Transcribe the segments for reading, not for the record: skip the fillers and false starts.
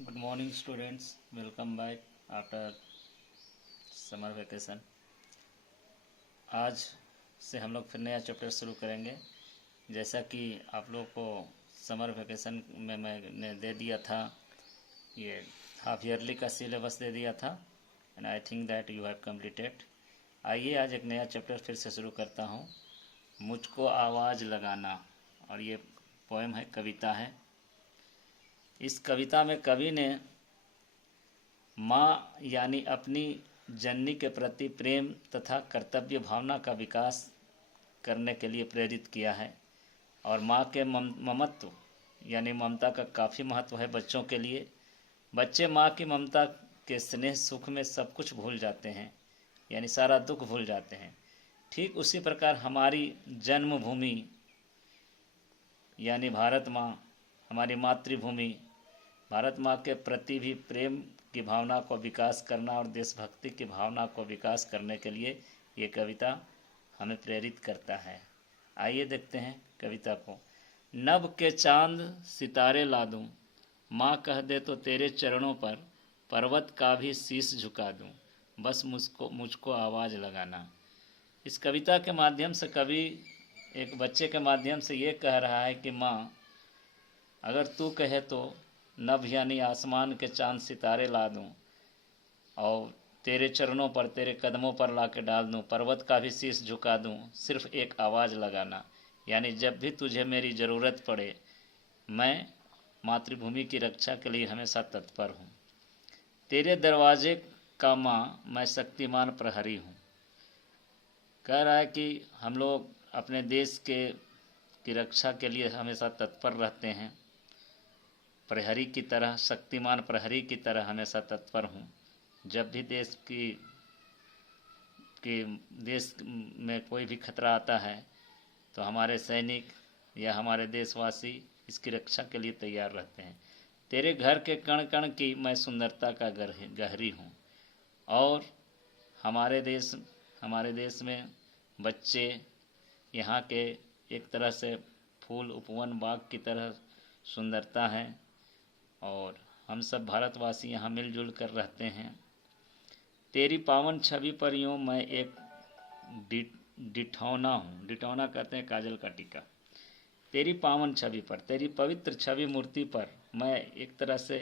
Good morning, students. Welcome back after summer vacation. आज से हम लोग फिर नया चैप्टर शुरू करेंगे। जैसा कि आप लोग को समर वेकेशन में मैंने दे दिया था, ये हाफ ईयरली का सिलेबस दे दिया था and I think that you have completed. आइए आज एक नया चैप्टर फिर से शुरू करता हूँ, मुझको आवाज़ लगाना। और ये पोएम है, कविता है। इस कविता में कवि ने माँ यानी अपनी जननी के प्रति प्रेम तथा कर्तव्य भावना का विकास करने के लिए प्रेरित किया है। और माँ के ममत्व यानी ममता का काफ़ी महत्व है बच्चों के लिए। बच्चे माँ की ममता के स्नेह सुख में सब कुछ भूल जाते हैं, यानी सारा दुख भूल जाते हैं। ठीक उसी प्रकार हमारी जन्मभूमि यानी भारत माँ, हमारी मातृभूमि भारत माँ के प्रति भी प्रेम की भावना को विकास करना और देशभक्ति की भावना को विकास करने के लिए ये कविता हमें प्रेरित करता है। आइए देखते हैं कविता को। नभ के चांद सितारे ला दूं, माँ कह दे तो तेरे चरणों पर पर्वत का भी शीश झुका दूं, बस मुझको आवाज़ लगाना। इस कविता के माध्यम से कवि एक बच्चे के माध्यम से ये कह रहा है कि माँ, अगर तू कहे तो नभ यानी आसमान के चांद सितारे ला दूं और तेरे चरणों पर, तेरे कदमों पर ला के डाल दूं, पर्वत का भी शीश झुका दूं, सिर्फ एक आवाज़ लगाना। यानी जब भी तुझे मेरी ज़रूरत पड़े, मैं मातृभूमि की रक्षा के लिए हमेशा तत्पर हूँ। तेरे दरवाजे का माँ मैं शक्तिमान प्रहरी हूँ। कह रहा है कि हम लोग अपने देश की रक्षा के लिए हमेशा तत्पर रहते हैं, प्रहरी की तरह, शक्तिमान प्रहरी की तरह हमेशा तत्पर हूँ। जब भी देश में कोई भी खतरा आता है तो हमारे सैनिक या हमारे देशवासी इसकी रक्षा के लिए तैयार रहते हैं। तेरे घर के कण कण की मैं सुंदरता का गहरी हूँ। और हमारे देश में बच्चे यहाँ के एक तरह से फूल उपवन बाग की तरह सुंदरता है और हम सब भारतवासी यहाँ मिलजुल कर रहते हैं। तेरी पावन छवि पर यूँ मैं एक डिठौना हूँ। डिठौना कहते हैं काजल का टीका। तेरी पावन छवि पर, तेरी पवित्र छवि मूर्ति पर मैं एक तरह से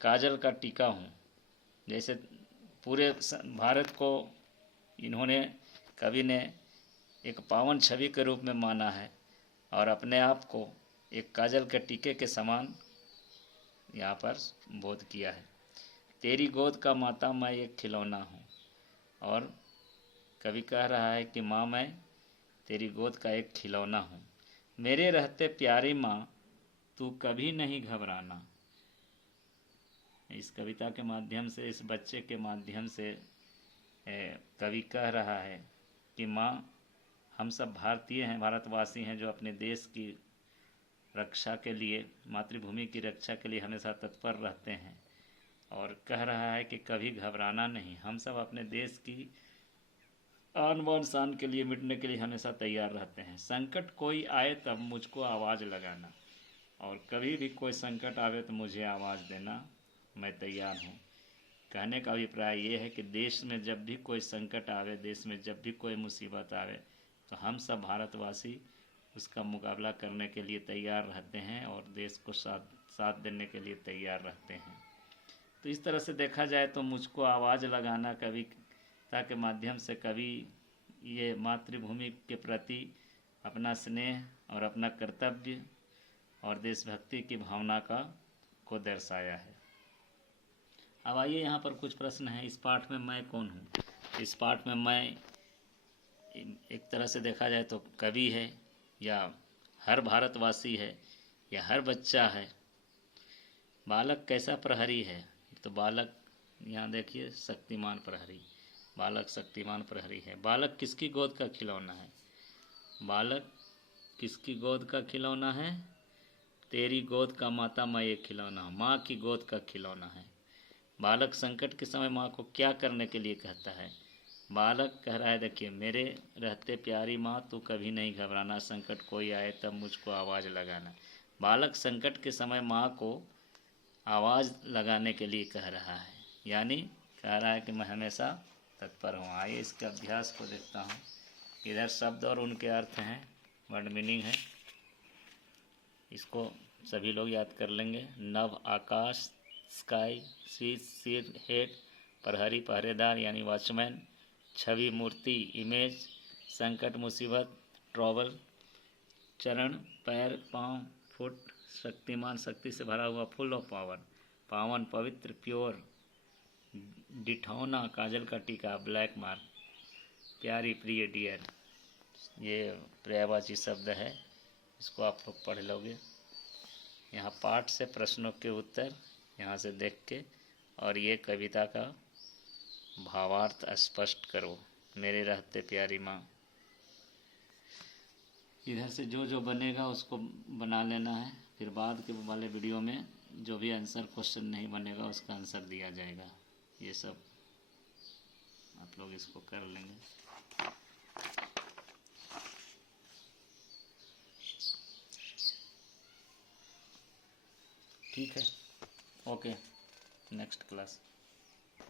काजल का टीका हूँ। जैसे पूरे भारत को इन्होंने, कवि ने एक पावन छवि के रूप में माना है और अपने आप को एक काजल के टीके के समान यहाँ पर बोध किया है। तेरी गोद का माता मैं एक खिलौना हूँ। और कवि कह रहा है कि माँ, मैं तेरी गोद का एक खिलौना हूँ। मेरे रहते प्यारी माँ, तू कभी नहीं घबराना। इस कविता के माध्यम से, इस बच्चे के माध्यम से कवि कह रहा है कि माँ, हम सब भारतीय हैं, भारतवासी हैं जो अपने देश की रक्षा के लिए, मातृभूमि की रक्षा के लिए हमेशा तत्पर रहते हैं। और कह रहा है कि कभी घबराना नहीं, हम सब अपने देश की आन बान शान के लिए, मिटने के लिए हमेशा तैयार रहते हैं। संकट कोई आए तब मुझको आवाज़ लगाना। और कभी भी कोई संकट आवे तो मुझे आवाज़ देना, मैं तैयार हूँ। कहने का अभिप्राय ये है कि देश में जब भी कोई संकट आवे, देश में जब भी कोई मुसीबत आवे, तो हम सब भारतवासी उसका मुकाबला करने के लिए तैयार रहते हैं और देश को साथ देने के लिए तैयार रहते हैं। तो इस तरह से देखा जाए तो मुझको आवाज़ लगाना कविता के माध्यम से कवि ये मातृभूमि के प्रति अपना स्नेह और अपना कर्तव्य और देशभक्ति की भावना को दर्शाया है। अब आइए यहाँ पर कुछ प्रश्न हैं। इस पाठ में मैं कौन हूँ? इस पाठ में मैं एक तरह से देखा जाए तो कवि है, या हर भारतवासी है, या हर बच्चा है। बालक कैसा प्रहरी है? तो बालक, यहाँ देखिए, शक्तिमान प्रहरी। बालक शक्तिमान प्रहरी है। बालक किसकी गोद का खिलौना है? बालक किसकी गोद का खिलौना है? तेरी गोद का माता मैं एक खिलौना हूँ। माँ की गोद का खिलौना है। बालक संकट के समय माँ को क्या करने के लिए कहता है? बालक कह रहा है, देखिए, मेरे रहते प्यारी माँ, तू कभी नहीं घबराना, संकट कोई आए तब मुझको आवाज़ लगाना। बालक संकट के समय माँ को आवाज़ लगाने के लिए कह रहा है, यानी कह रहा है कि मैं हमेशा तत्पर हूँ। आइए इसके अभ्यास को देखता हूँ। इधर शब्द और उनके अर्थ हैं, वर्ड मीनिंग है, इसको सभी लोग याद कर लेंगे। नभ आकाश, स्काई, सीट हेड, प्रहरी पहरेदार यानी वॉचमैन, छवि मूर्ति इमेज, संकट मुसीबत ट्रॉवल, चरण पैर पाँव फुट, शक्तिमान शक्ति से भरा हुआ फुल ऑफ पावर, पावन पवित्र प्योर, डिठौना काजल का टीका ब्लैक मार्क, प्यारी प्रिय डियर। ये पर्यायवाची शब्द है, इसको आप लोग पढ़ लोगे। यहाँ पाठ से प्रश्नों के उत्तर यहाँ से देख के, और ये कविता का भावार्थ स्पष्ट करो। मेरे रहते प्यारी माँ, इधर से जो जो बनेगा उसको बना लेना है। फिर बाद के वाले वीडियो में जो भी आंसर क्वेश्चन नहीं बनेगा उसका आंसर दिया जाएगा। ये सब आप लोग इसको कर लेंगे। ठीक है, ओके, नेक्स्ट क्लास।